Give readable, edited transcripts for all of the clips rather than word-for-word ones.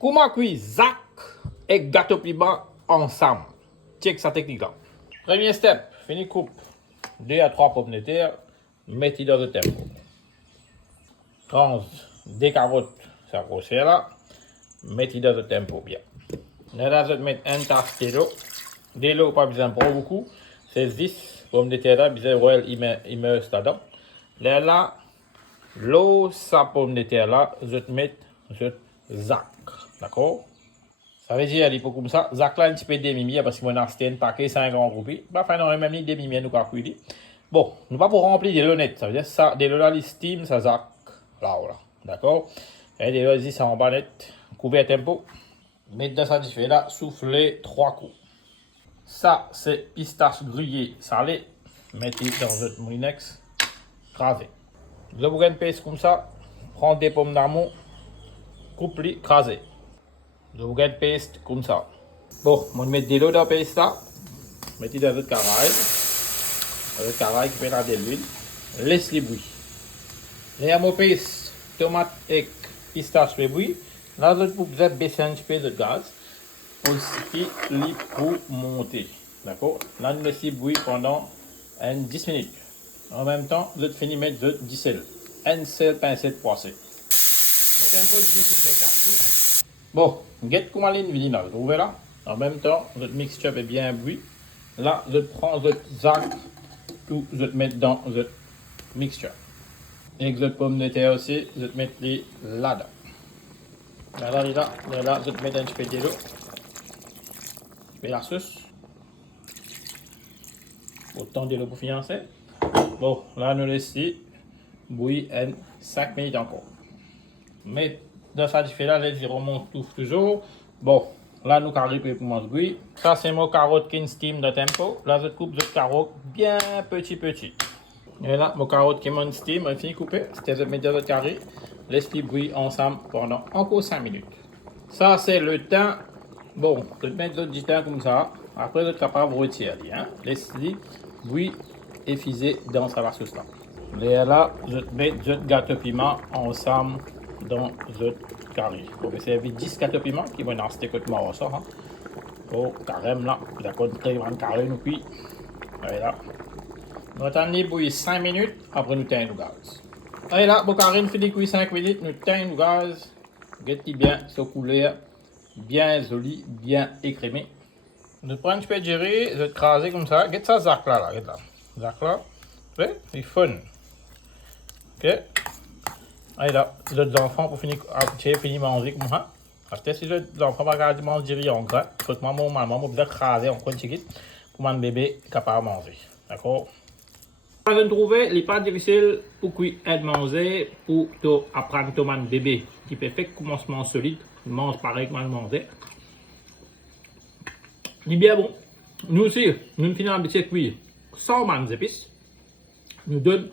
Comment cuire zac et gâteau piment ensemble? Check sa technique là. Premier step, fini coupe 2 à 3 pommes de terre, mettez dans le tempo. Tranche des carottes, ça grossir là, mettez dans le tempo bien. Là, je vais mettre un tasse d'eau. De l'eau, pas besoin de beaucoup. C'est 10 pommes de terre là, besoin de immerse là-dedans. Là, l'eau, sa pomme de terre là, je vais mettre zac. D'accord? Ça veut dire, il faut comme ça. Zac là, un petit peu de demi parce que mon acheté un paquet, c'est un grand groupe. Bah, enfin, non, même demi nous avons cuit. Bon, nous pas pour remplir des lunettes. Ça veut dire, ça, des lunettes, les steam, ça zac. Là. D'accord? Et des lunettes, ça en bas net. Couvert tempo. Mettez dans ça, fait là, soufflez 3 coups. Ça, c'est pistache grillée salée. Mettez dans votre moulinex. Crasez. Vous avez une paste comme ça. Prends des pommes d'amour. Coupe-les, crasez. Je vous garde paste comme ça. Bon, on met de l'eau dans la paste là. Mettez dans votre caraïbe. Votre caraïbe qui met dans de l'huile. Laissez-les bouillir. Là, mon paste, tomate et pistache fait bouillir. Là, vous avez baisser un petit peu de gaz. Pour monter. D'accord? Là, nous laissons bouillir pendant 10 minutes. En même temps, vous finissez de mettre du sel. Un seul pincette poissé. Mettez un peu de soupe. Bon, get comment les nuits là, vous trouvez là? En même temps, votre mixture est bien bouillie. Là, je prends votre zac, tout, je mets dans votre mixture. Et votre pomme de terre aussi, je mets les là-dedans. Là, je mets un petit peu d'eau. Je mets la sauce. Autant d'eau pour financer. Bon, là, nous laissons bouillir 5 minutes encore. Mais dans ça, je fais là, les remonte toujours. Bon, là, nous carrés pour manger. Ça, c'est mon carotte qui steam de tempo. Là, je coupe de carotte bien petit. Et là, mon carotte qui est steam, on finit de couper. C'était de mettre de carré. Laisse-les bouillir ensemble pendant encore 5 minutes. Ça, c'est le temps. Bon, je vais mettre du temps comme ça. Après, vous êtes capable de retirer. Hein? Laisse-les bouillir et fiser dans la sauce là. Et là, je vais mettre le gâteau piment ensemble dans le carré. On va servir 10 gâteaux piment qui vont dans ce côté marron ça. Au carême là, d'accord, très grand carré nous puis. Voilà. Nous attendons bouillir 5 minutes après nous teindre le gaz. Et là, pour carré nous fait cuire 5 minutes, nous teindre le gaz. Regardez bien ce couleur, bien joli, bien écrémé. Nous prenons un petit peu de gérer, je vais craser comme ça. Regardez ça, zac là, regarde là. Zac là, c'est fun. Ok. Allez là, les autres enfants pour finir manger comme ça. Parce que si les enfants ne regardent pas manger en gras, il faut que maman vous craser en petit pour mon bébé capable de manger. D'accord? Je vais trouver les pas difficiles pour qu'il aide manger, pour apprendre à mon bébé qui peut faire commencement solide, mange pareil que manger. C'est bien bon. Nous aussi, nous finissons avec cuire sans manger épices. Nous donnons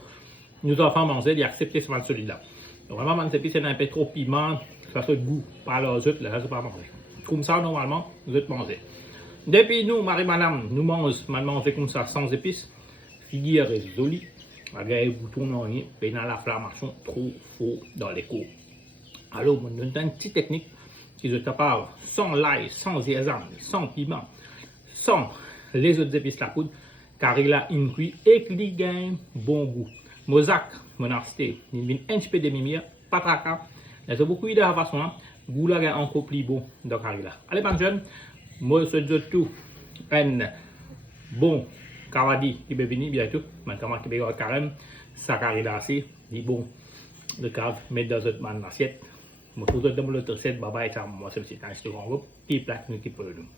nos enfants manger, ils acceptent ce solide là. Donc, vraiment, mon épice, c'est un peu trop piment, ça fait goût. Par les autres, là, c'est pas manger. Comme ça, normalement, vous êtes mangé. Depuis nous, Marie-Madame, nous mangeons comme ça, sans épices. Figure est jolie. Malgré les boutons, non, il y a l'inflammation trop fort dans les cours. Alors, on donne une petite technique qui est capable, sans l'ail, sans sésame, sans piment, sans les autres épices la poudre, car il a une cuit et qu'il gagne bon goût. Mozac, mon acheté, il vient un petit peu de mimir, pas traca. Il y a beaucoup de la façon, goût là est encore plus bon dans carré là. Allez, bonne jeune, moi je souhaite tout un bon cavadi qui va venir bientôt. Maintenant, qui va carême, ça carré là assez, il bon. Le cave, mettre dans une assiette. Moi, je vous donne le recette, bye bye, moi c'est un petit groupe, qui plaque nous qui peut nous.